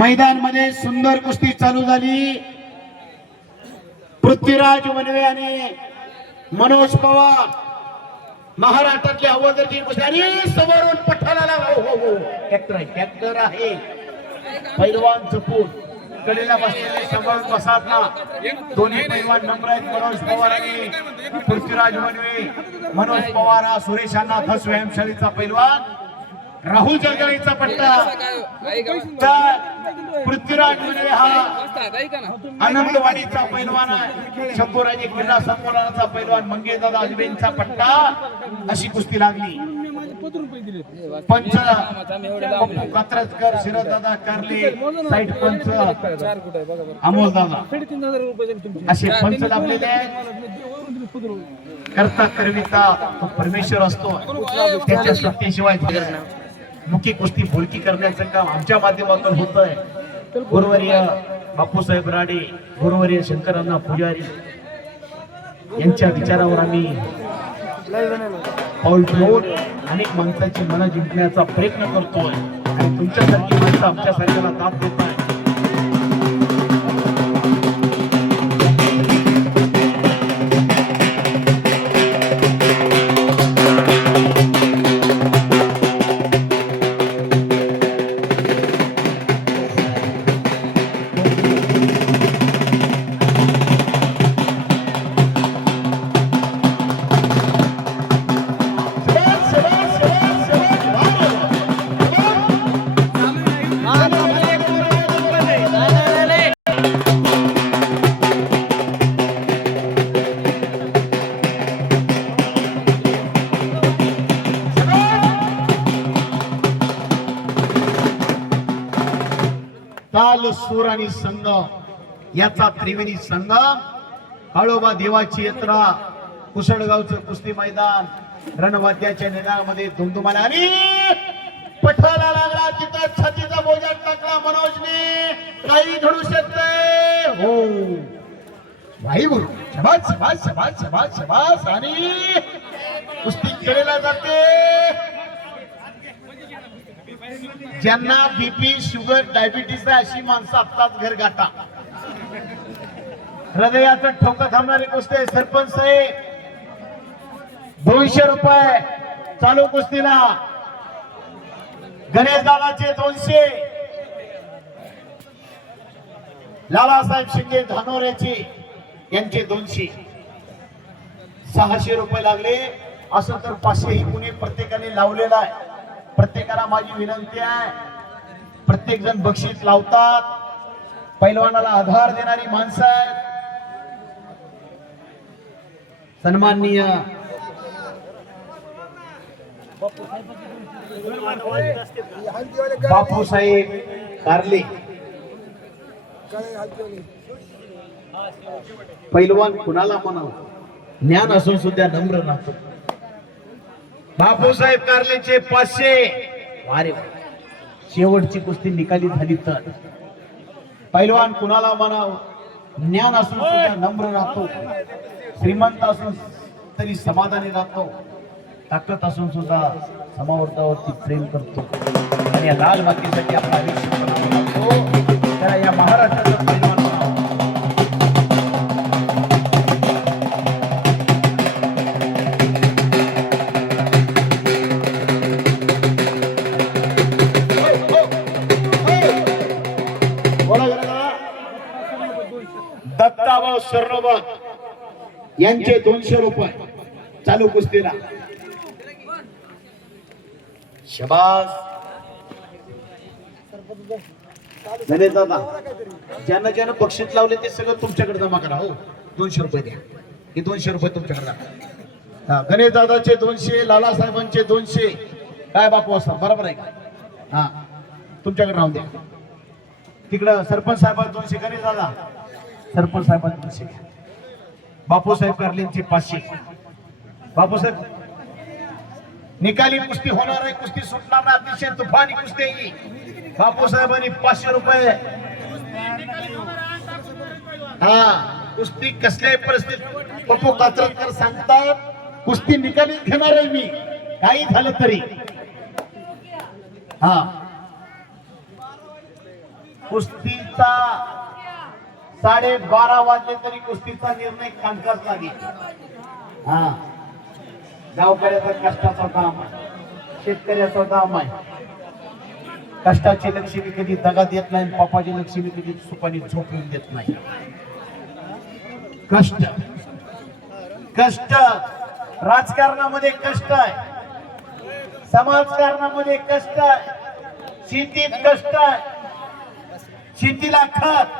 मैदान मध्ये सुंदर कुस्ती चालू झाली. पृथ्वीराज वनवे आणि मनोज पवार महाराष्ट्रातले अव्वलची कुस्ती आणि समोरून पठाणाला ट्रॅक्टर आहे. पैलवान चपून कडेला बसलेले समोरून बसात ना दोन्ही पैलवान नंबर आहेत. मनोज पवार आणि पृथ्वीराज वनवे. मनोज पवार हा सुरेशांना धस व्यायामशाळेचा पैलवान. राहुल जगदाळेचा पट्टा. पृथ्वीराज वनवे हा आनंदवाडीचा पैलवान आहे. शंभूराजे क्रीडा संकुलाचा पैलवान. मंगेशदादा अजमेरचा पट्टा. अशी कुस्ती लागली. पंच कात्रजकर, शिरदादा कारले, साईड पंच अमोल दादा असे पंच लाभलेले आहेत. करता करविता परमेश्वर असतो. त्याच्या सत्तेशिवाय मुख्य कुस्ती बोलकी करण्याचं काम आमच्या माध्यमातून होत आहे. गुरुवर्य बापूसाहेब राडे, गुरुवर्य शंकरांना पुजारी यांच्या विचारावर आम्ही पाऊल ठेवून अनेक माणसाची मनं जिंकण्याचा प्रयत्न करतोय आणि तुमच्यासारखी माणसं आमच्यासारख्याला दाद देत आहे. ताल सूर आणि संगम याचा त्रिवेणी संगम. काळोबा देवाची यात्रा, कुसळगावचं कुस्ती मैदान रणवाद्याच्या निनादामध्ये दुमदुमाला आणि पठाला लागला. तिथं छातीचा बोजा टाकला मनोजने. काही घडू शकते. हो भाई गुरु. शबास शबास शबास शबास शबास. आणि कुस्ती खेळला जाते. ज्यांना बीपी शुगर डायबिटीस आहे अशी माणसं आत्ताच घर गाठा. हृदयाचं ठोकं थांबणारी गोष्ट आहे. सरपंच साहेब 200 रुपये चालू कुस्तीला. गणेश दादाचे 200. लालासाहेब शिंदे धानोऱ्याचे यांचे 200. 600 रुपये लागले. असं तर 500 ही कुणी प्रत्येकाने लावलेला आहे. प्रत्येकाला माझी विनंती आहे, प्रत्येक जण बक्षीस लावतात. पैलवानाला आधार देणारी माणसं आहेत. सन्माननीय बापूसाहेब कारले पैलवान कुणाला म्हणावं, ज्ञान असून सुद्धा नम्र राहतो. बापूसाहेब कारलेचे 500. वारे शेवटची कुस्ती निकाली झाली तर पैलवान कुणाला म्हणावं, ज्ञान असून सुद्धा नम्र राहतो. श्रीमंत असून तरी समाधानी राहतो. ताकद असून सुद्धा समावर्तावरती प्रेम करतो. आणि या लाल मातीसाठी आपला आयुष्य लागतो. त्याला या महाराष्ट्राचं पैलवान दत्ताभाऊ सरनोबत यांचे 200 रुपये चालू कुस्तीला. शबास. गणेश दादा ज्यांना ज्यांना बक्षीस लावले ते सगळं तुमच्याकडे जमा करा. हो 200 रुपये द्या. हे 200 रुपये तुमच्याकडे राहा. गणेश दादाचे 200, लालासाहेबांचे 200. काय बापू असं बरोबर आहे का? हा तुमच्याकडे राहून द्या. तिकडं सरपंच साहेबांचे 200. गणेश दादा सरपंच साहेबांचे 200. बापूसाहेब कारलेंचे 500. बापूसाहेब निकाली कुस्ती होणार आहे. कुस्ती सुटणार नाही. अतिशय तुफानी कुस्ती आहे. बापूसाहेबांनी 500 रुपये. हा कुस्ती कसल्याही परिस्थितीत पप्पू कात्रजकर सांगतात कुस्ती निकालीत घेणार आहे मी काही झालं तरी. हा कुस्तीचा 12:30 वाजले तरी कुस्तीचा निर्णय कामकाज लागेल. हा गावकऱ्याचा कष्टाचा काम आहे, शेतकऱ्याचा काम आहे. कष्टाची लक्ष्मी कधी दगा देत नाही, पापाची लक्ष्मी कधी सुपानी झोपून देत नाही. कष्ट कष्ट राजकारणामध्ये कष्ट आहे, समाजकारणामध्ये कष्ट आहे, शेतीत कष्ट आहे. शेतीला खत,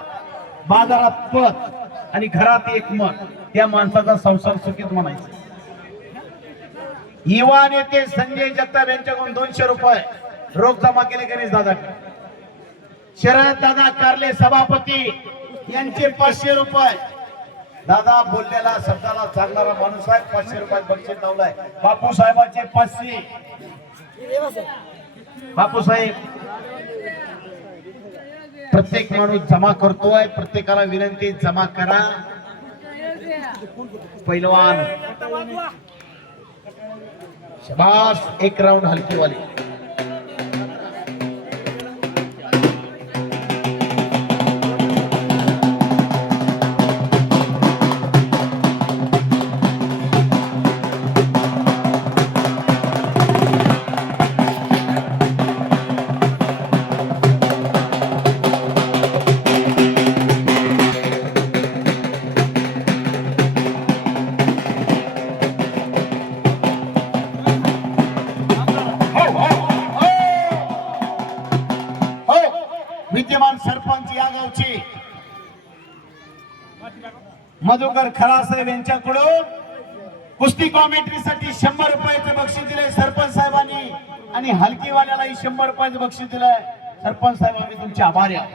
बाजारात पत आणि घरात एक मत, त्या माणसाचा संसार सुखीत म्हणायचा. युवा नेते संजय जगताप यांच्याकडून 200 रुपये रोख जमा केले गणेश दादा. शरद दादा कारले सभापती यांचे 500 रुपये. दादा बोललेला शब्दाला चालणारा माणूस आहे. 500 रुपयात बक्षीस लावलाय. बापू साहेबांचे 500. बापू साहेब प्रत्येक माणूस जमा करतोय, प्रत्येकाला विनंती जमा करा. पैलवान शबाश, एक राऊंड हलकी वाली. विद्यमान सरपंच या गावचे मधुकर खरासाहेब यांच्याकडून कुस्ती कॉमेंट्रीसाठी 100 रुपयाचं बक्षीस दिलंय सरपंच साहेबांनी आणि हलकीवाल्यालाही 100 रुपयाचं बक्षीस दिलंय. सरपंच साहेब आम्ही तुमचे आभारी आहोत.